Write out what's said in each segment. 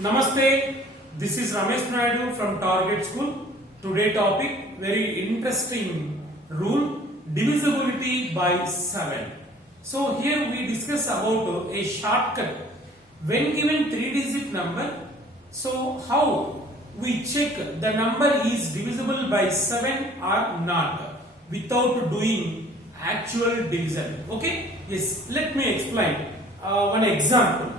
Namaste, this is Ramesh Naidu from Target School. Today topic, very interesting rule, divisibility by 7. So here we discuss about a shortcut. When given 3-digit number, so how we check the number is divisible by 7 or not without doing actual division. Okay? Yes, let me explain one example.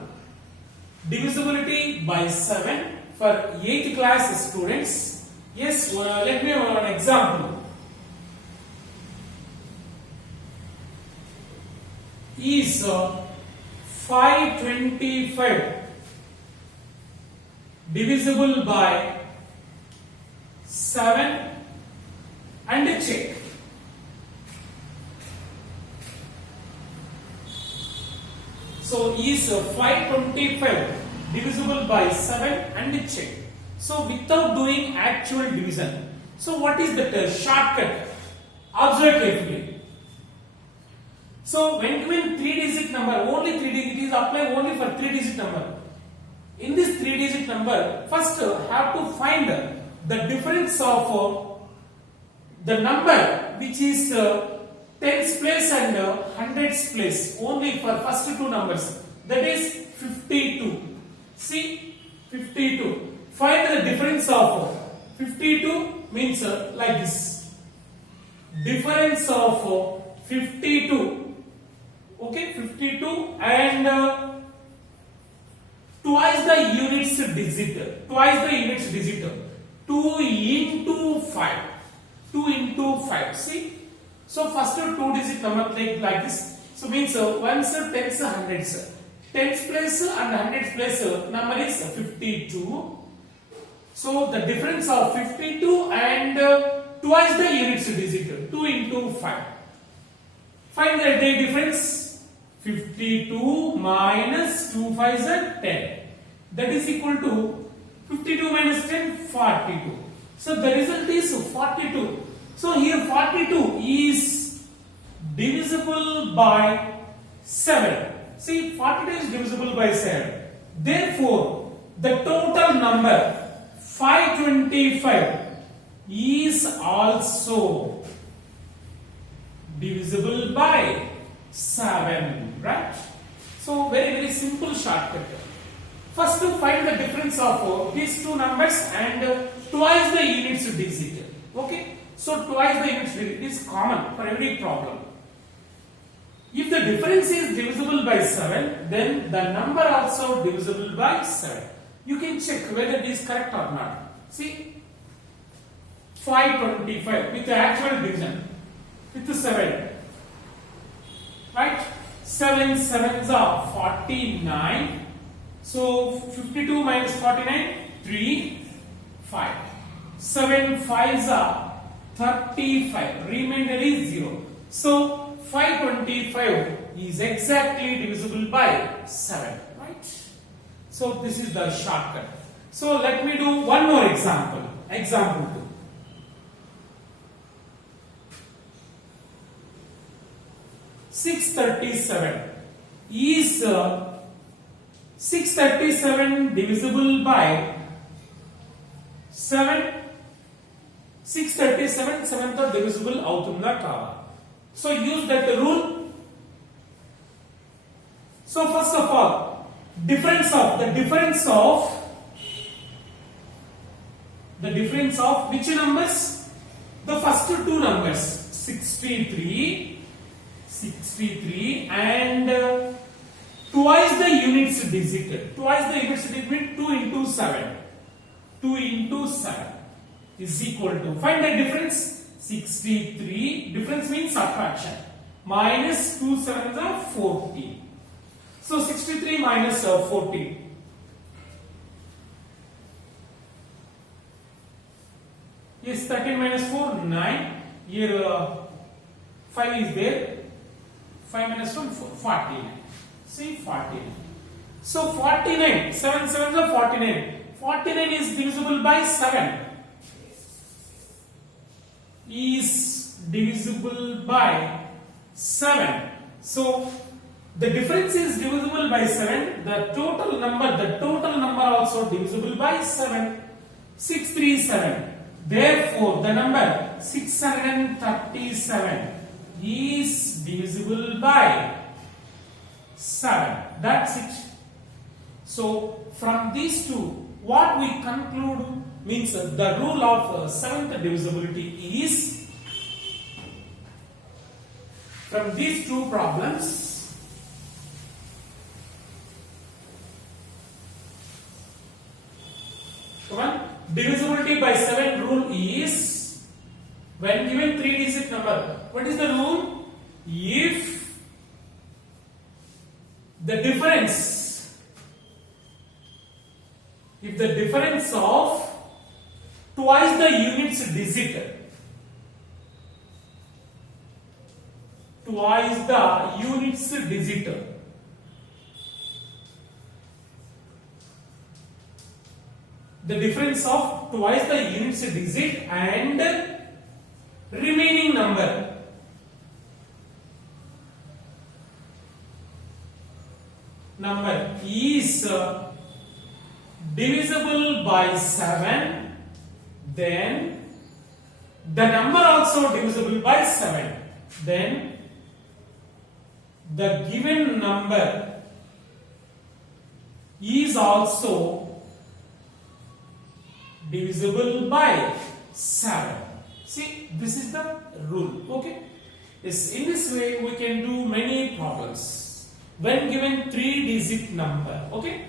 Divisibility by 7 for 8th class students. Yes, let me have an example. Is 525 divisible by 7 and check. So is 525 divisible by 7 and check. So without doing actual division. So what is that shortcut? Observe carefully. So when given 3-digit number, only 3-digit is apply only for 3-digit number. In this 3-digit number, first have to find the difference of the number which is tens place and hundreds place only for first two numbers, that is 52. See 52. Find the difference of 52 means like this. Difference of 52. Okay, 52 and twice the units digit. Twice the units digit. 2 into 5. 2 into 5. See. So first 2-digit number take like this. So means ones, tens, hundreds. Tens place and hundreds place number is 52. So the difference of 52 and twice the units digit. 2 into 5. Find the difference. 52 minus 2 5s are 10. That is equal to 52 minus 10, 42. So the result is 42. So here 42 is divisible by 7. See, 42 is divisible by 7. Therefore, the total number 525 is also divisible by 7. Right? So, very simple shortcut. First to find the difference of these two numbers and twice the units digit. Okay? So twice the units digit is common for every problem. If the difference is divisible by 7, then the number also divisible by 7. You can check whether it is correct or not. See, 525 with the actual division with 7. Right? 7 sevens are 49. So 52 minus 49, 3, 5. 7 fives are 35. Remainder is 0. So 525 is exactly divisible by 7. Right? So this is the shortcut. So let me do one more example. Example 2. Is 637 divisible by 7? 637 7th divisible అవుతుందా కాదా? So use that rule. So first of all, the difference of which numbers? The first two numbers 63 and twice the units digit. Twice the units digit means 2 into 7. 2 into 7 is equal to, find the difference. 63, difference means subtraction, minus 2 7s are 14. So 63 minus 14. Yes, 13 minus 4, 9. Here 5 is there. 5 minus 1, 49. See, 49. So 49, 7 sevens are 49. 49 is divisible by 7. Is divisible by 7. So The difference is divisible by 7. The total number also divisible by 7. 637. Therefore, the number 637 is divisible by 7. That's it. So, from these two, what we conclude means the rule of seventh divisibility is, from these two problems, one, divisibility by 7 rule is, when given 3-digit number, what is the rule? If the difference of twice the units digit, the difference of twice the units digit and remaining number is divisible by 7, then the number also divisible by 7, then the given number is also divisible by 7. See, this is the rule. Okay. Yes, in this way we can do many problems when given 3-digit number. Okay.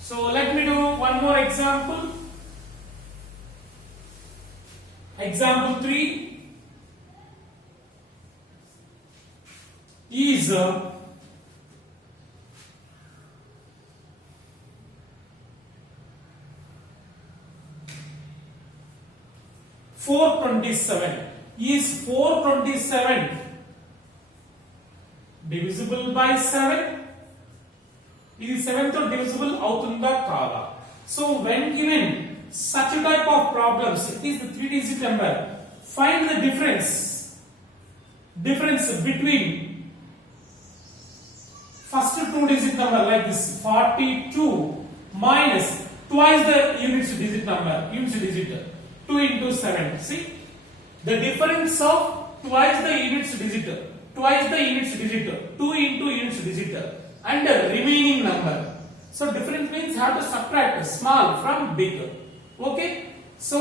So let me do one more example. Example 3 is 427. Is 427 divisible by 7? Is 7 తో divisible అవుతుందా కాదా? So when given such a type of problems, it is the 3-digit number, find the difference between first 2-digit number like this 42 minus twice the units digit 2 into 7. See, the difference of twice the units digit 2 into units digit and the remaining number. So difference means have to subtract small from big. Okay, so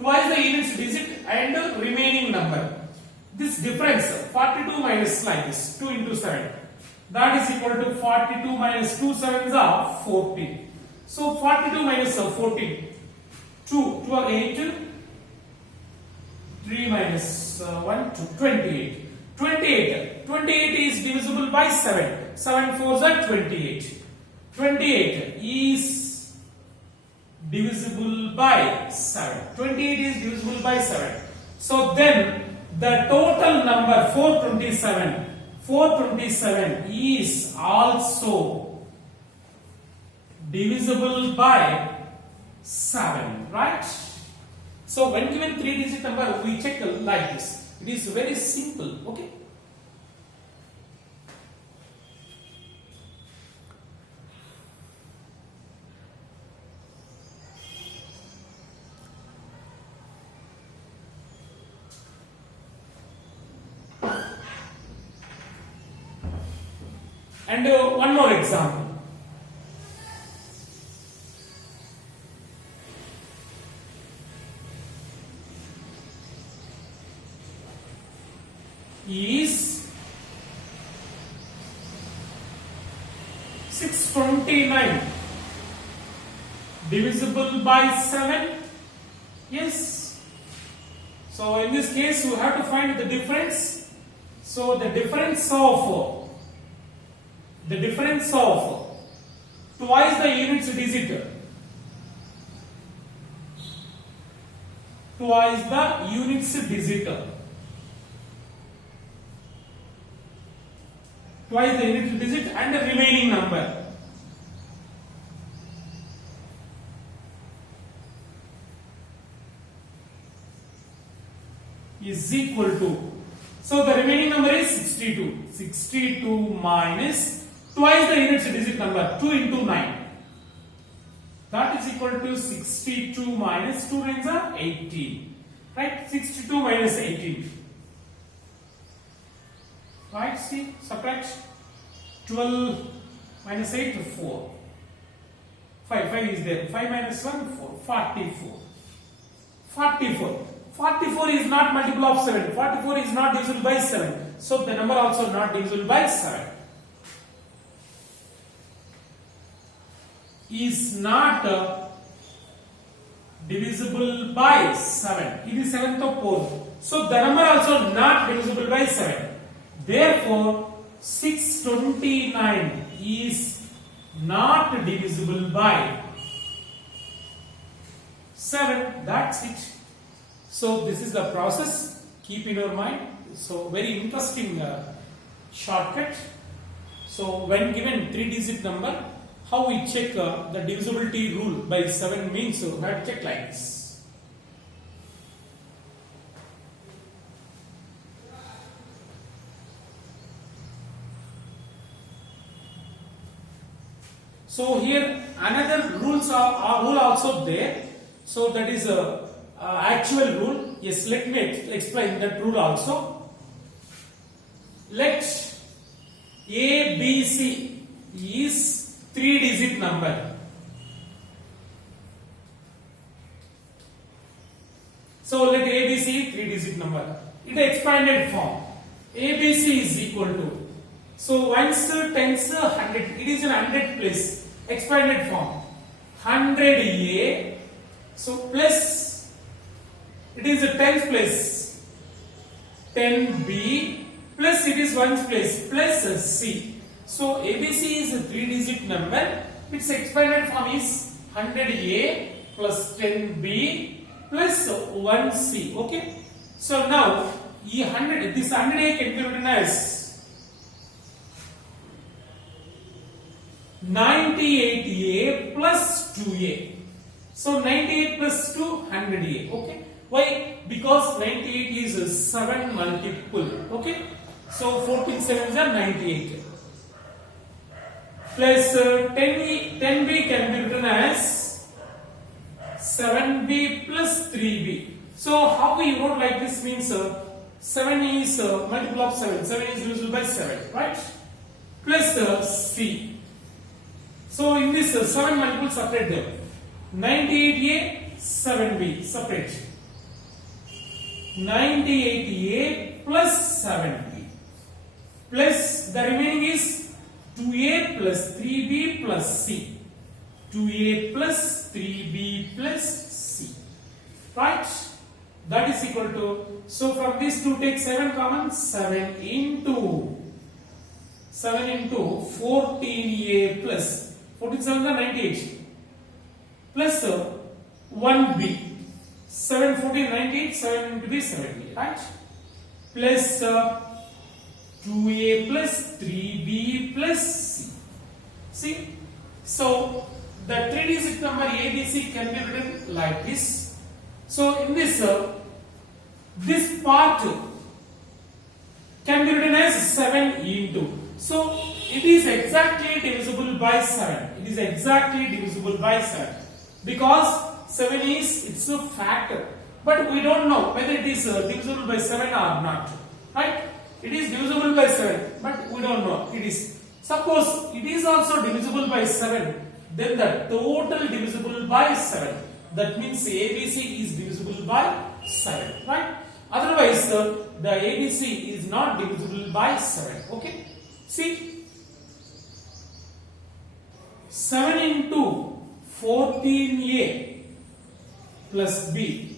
twice the units digit and the remaining number. This difference 42 minus like this 2 into 7, that is equal to 42 minus 2 sevens are 14. So 42 minus 14, 2 8, 3 minus 1 2, 28. 28 is divisible by 7. 7 4s are 28. 28 is divisible by 7. 28 is divisible by 7. So then the total number 427 is also divisible by 7, right? So when given 3-digit number, we check like this. It is very simple. Okay. And one more example. Is 629 divisible by 7? Yes. So in this case you have to find the difference. So the difference of twice the units digit, twice the unit digit and the remaining number is equal to So the remaining number is 62. 62 minus twice the units digit number, 2 into 9. That is equal to 62 minus 2 nines are 18. Right? 62 minus 18. Right? See, subtract 12 minus 8 to 4. 5 is there. 5 minus 1, 4. 44. 44. 44 is not multiple of 7. 44 is not divisible by 7. So the number also not divisible by 7. Is not divisible by 7. It is 7th of 4. So the number also not divisible by 7. Therefore 629 is not divisible by 7. That's it. So this is the process. Keep in your mind. So very interesting shortcut. So when given 3-digit number, how we check the divisibility rule by 7 means, so we have to check like this. So here another rules are rule also there. So that is actual rule. Yes, let me explain that rule also. Let ABC is 3-digit number. So let ABC 3-digit number. It expanded form. ABC is equal to. So ones, tens, 100. It is in 100 place. Expanded form. 100A. So plus. It is a tens place. 10B plus it is ones place plus C. So ABC is a 3-digit number. Its expanded form is 100A plus 10B plus 1C. Okay. So now this 100A can be written as 98A plus 2A. So 98 plus 2, 100A. Okay. Why? Because 98 is 7 multiple. Okay. So 14 sevens are 98. Plus 10B can be written as 7B plus 3B. So how we wrote like this means 7 is multiple of 7. 7 is divisible by 7, right? Plus C. So in this 7 multiple separate them. 98A, 7B separate. 98A plus 7B plus the remaining is 2A plus 3B plus C. 2A plus 3B plus C. Right? That is equal to, so from this 2 take 7 common, 7 into 14A plus 14 7 are 98 plus 1B. 7 14 98, 7 into B 70, right? Plus 2A plus 3B plus C. See? So the 3-digit number ABC can be written like this. So in this part can be written as 7 into. So it is exactly divisible by 7. It is exactly divisible by 7 because 7 is it's a factor, but we don't know whether it is divisible by 7 or not. Right? It is divisible by 7, but we don't know. It is. Suppose it is also divisible by 7, then the total divisible by 7. That means ABC is divisible by 7. Right? Otherwise, the ABC is not divisible by 7. Okay? See, 7 into 14A plus B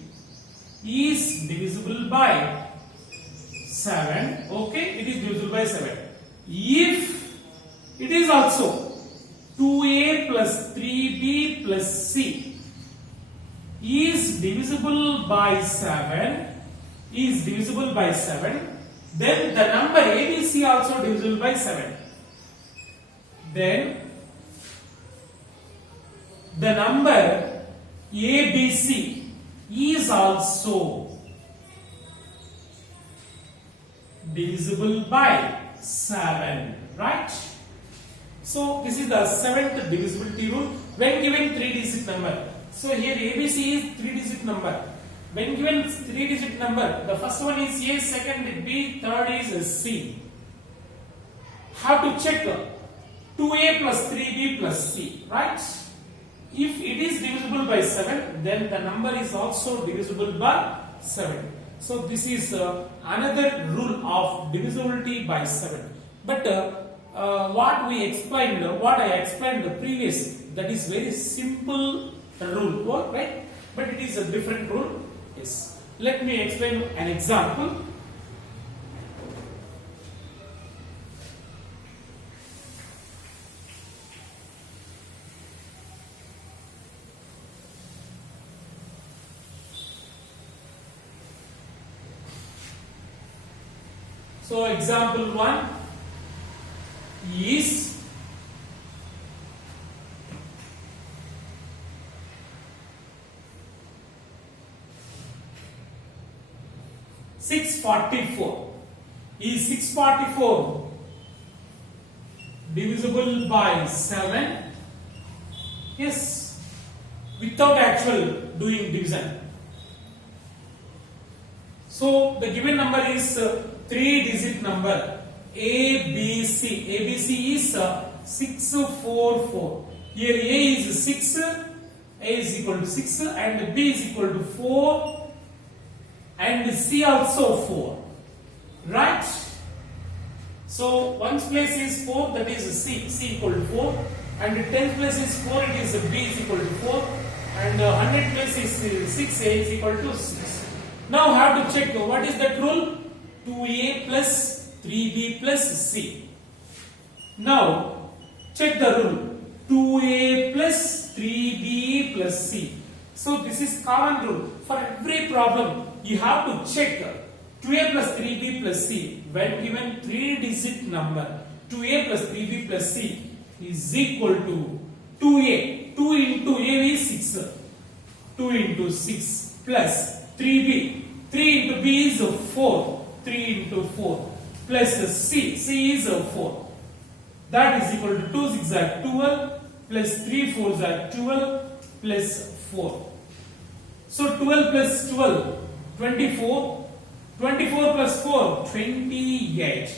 is divisible by 7. Okay, it is divisible by 7. If it is also 2A plus 3B plus C is divisible by 7, then the number ABC also divisible by 7. Then the number ABC is also divisible by 7, right? So this is the seventh divisibility rule when given 3-digit number. So here ABC is 3-digit number. When given 3-digit number, the first one is A, second B, third is C. Have to check 2A plus 3B plus C, right? If it is divisible by 7, then the number is also divisible by 7. So this is another rule of divisibility by 7. But what I explained the previous, that is very simple rule, right? But it is a different rule. Yes. Let me explain an example. So example 1 is 644. Is 644 divisible by 7? Yes, without actual doing division. So the given number is 3-digit number ABC. ABC is 644. Here A is 6, A is equal to 6, and B is equal to 4, and C also 4. Right? So 1's place is 4, that is C equal to 4, and 10th place is 4, it is B is equal to 4, and 100th place is 6, A is equal to 6. Now have to check what is that rule? 2A plus 3B plus C. Now check the rule. 2A plus 3B plus C. So this is common rule. For every problem you have to check 2A plus 3B plus C. When given 3-digit number 2A plus 3B plus C is equal to 2A. 2 into A is 6. 2 into 6 plus 3B. 3 into B is 4. 3 into 4 plus C. C is 4. That is equal to 2 6 are 12 plus 3 4s are 12 plus 4. So 12 plus 12, 24. 24 plus 4, 28.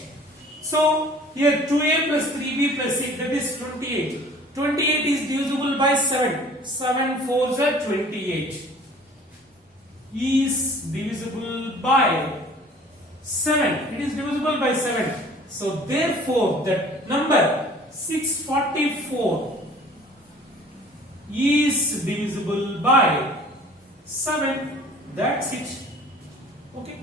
So here 2A plus 3B plus C, that is 28. 28 is divisible by 7. 7 4s are 28. Is divisible by 7. It is divisible by 7. So therefore that number 644 is divisible by 7. That's it. Okay.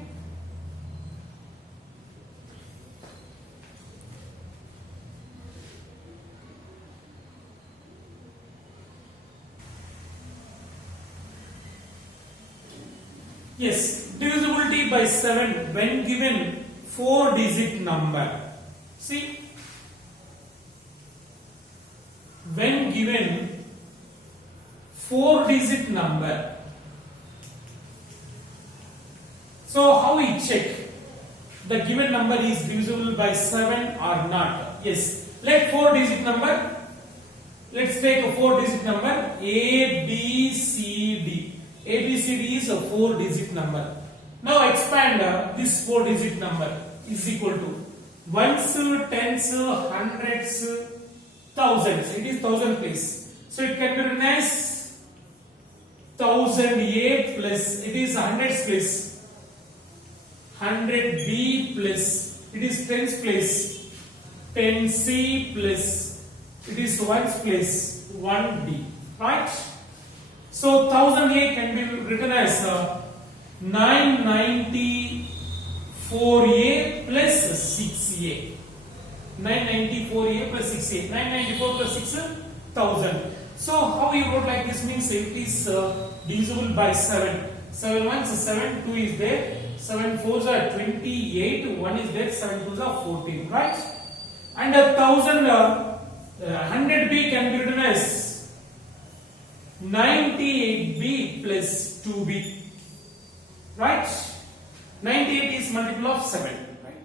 Yes, divisibility by 7 when given 4-digit number. See, when given 4-digit number, so how we check the given number is divisible by 7 or not? Yes, let 4-digit number, let's take a 4-digit number A, B, C, D. A, B, C, D is a 4-digit number. Now expand this 4-digit number is equal to ones, tens, hundreds, thousands. It is thousand place. So it can be written as 1000A plus it is hundreds place. 100B plus it is tens place. 10C plus it is ones place. 1D. Right? So 1000A can be written as 994A plus 6A. 994A plus 6A. 994 plus 6 1000. So how you wrote like this means it is divisible by 7. 7 ones 7, 2 is there. 7 fours are 28. 1 is there. 7 twos are 14. Right? And 100B can be written as 98B plus 2B. Right? 98 is multiple of 7. Right?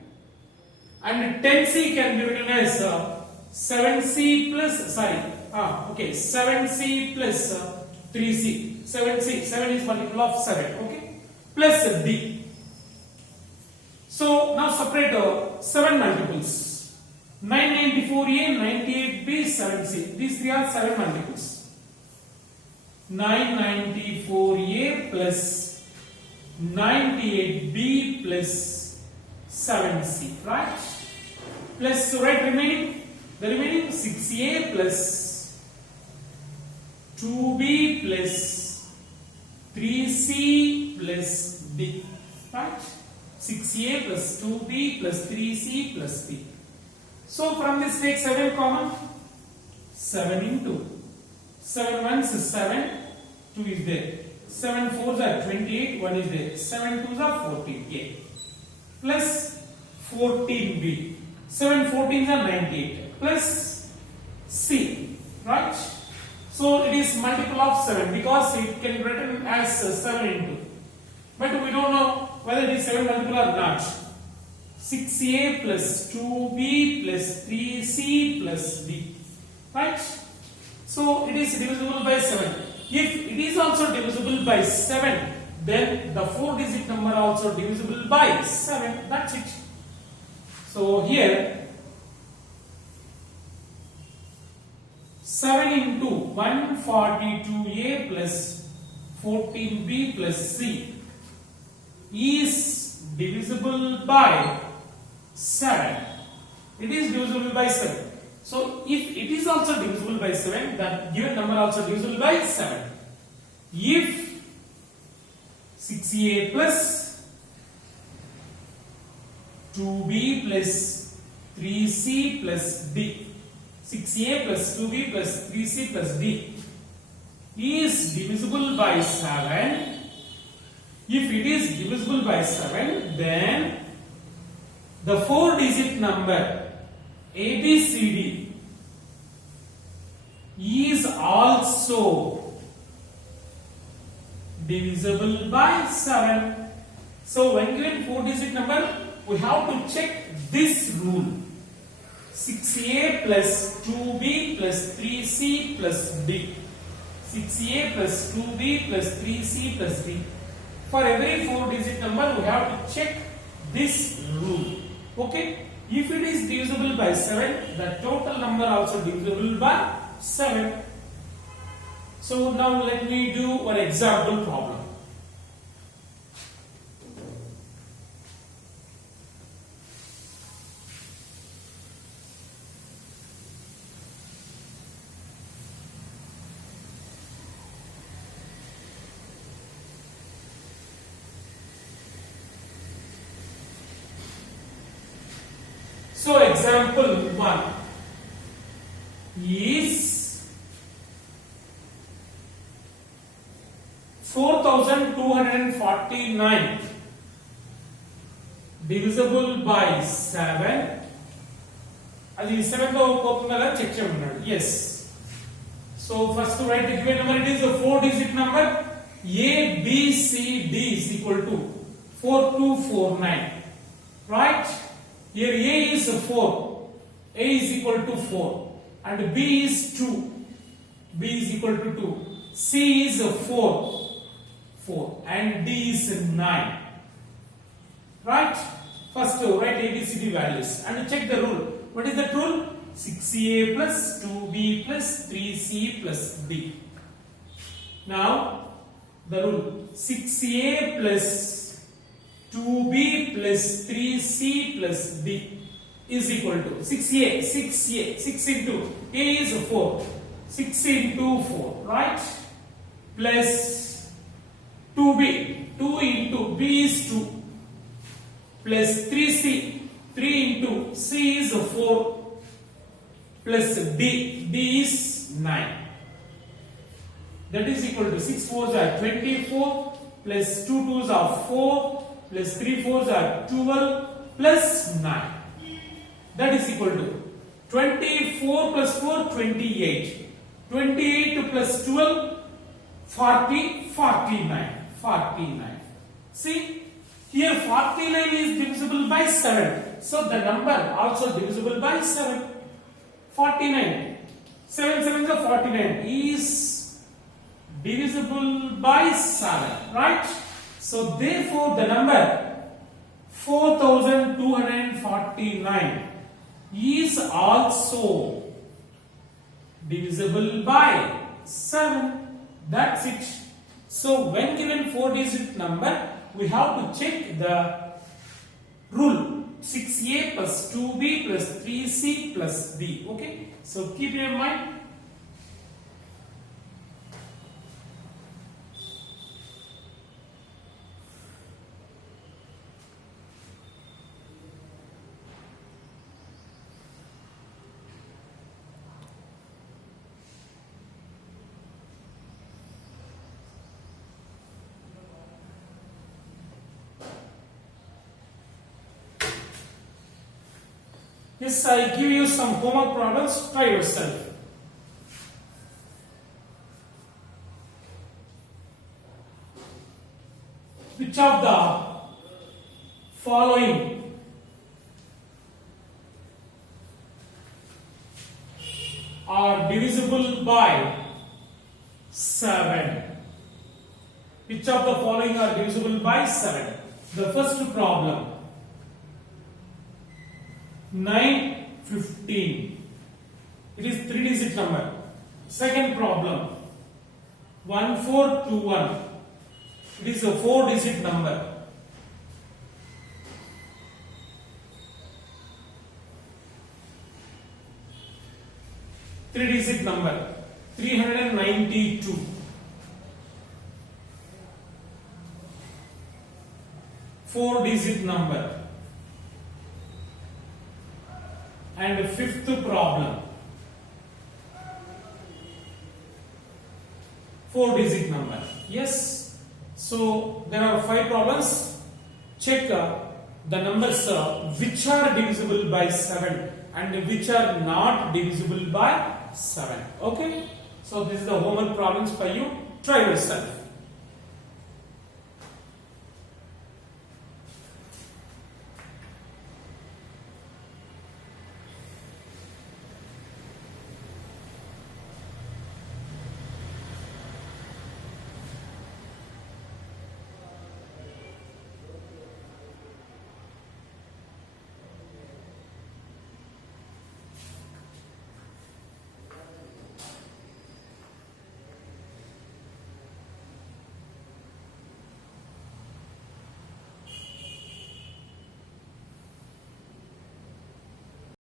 and 10c can be written as 7c plus 7c plus 3c. 7 is multiple of 7, okay, plus d. So now separate 7 multiples. 994a, 98b, 7c. These three are 7 multiples. 994a plus 98b plus 7c, right? Plus, so write the remaining 6a plus 2b plus 3c plus d, right? 6a plus 2b plus 3c plus d. So from this take 7 common. 7 into 7 ones is 7, 2 is there. 7 fours are 28, 1 is there. 7 twos are 14a plus 14b. 7 14s are 98 plus c, right? So it is multiple of 7 because it can be written as 7 into. But we don't know whether it is 7 multiple or not. 6a plus 2b plus 3c plus d, right? So it is divisible by 7. If it is also divisible by 7, then the 4-digit number also divisible by 7. That's it. So here 7 into 142a plus 14b plus c is divisible by 7. It is divisible by 7. So if it is also divisible by 7, that given number also divisible by 7. If 6a plus 2b plus 3c plus d, 6a plus 2b plus 3c plus d is divisible by 7. If it is divisible by 7, then the 4-digit number ABCD is also divisible by 7. So when given 4-digit number, we have to check this rule. 6a plus 2b plus 3c plus d. 6a plus 2b plus 3c plus d. For every 4-digit number, we have to check this rule. Okay? If it is divisible by 7, the total number also divisible by 7. So now let me do an example problem. So example 1 is 4249 divisible by 7. Adi 7 lo potunada check cheyamannadu. Yes. So first to write the given number, it is a 4-digit number. A, B, C, D is equal to 4249. Right? Here A is 4, A is equal to 4, and B is 2, B is equal to 2, C is 4, 4, and D is 9. Right? First write ABCD values and check the rule. What is that rule? 6a plus 2b plus 3c plus d. Now the rule 6a plus 2b plus 3c plus d is equal to 6a, 6 into a is 4, 6 into 4, right? Plus 2b, 2 into b is 2, plus 3c, 3 into c is 4, plus d, d is 9. That is equal to 6 fours are 24, plus 2 twos are 4, plus 3 fours are 12, plus 9. That is equal to 24 plus 4, 28. 28 plus 12, 40, 49. 49. See, Here 49 is divisible by 7. So the number also divisible by 7. 49. 7 7 is 49 is divisible by 7. Right? So therefore the number 4249 is also divisible by 7. That's it. So when given 4-digit number, we have to check the rule 6a plus 2b plus 3c plus b. Okay, so keep in mind. Yes, I give you some homework problems. Try yourself. Which of the following are divisible by 7? Which of the following are divisible by 7? The first problem. 9, 15. It is 3-digit number. Second problem. 1421. It is a 4-digit number. Three-digit number. 392. 4-digit number. And fifth problem, 4-digit number. Yes, so there are 5 problems. Check the numbers which are divisible by 7 and which are not divisible by 7. Okay, so this is the homework problems for you. Try yourself.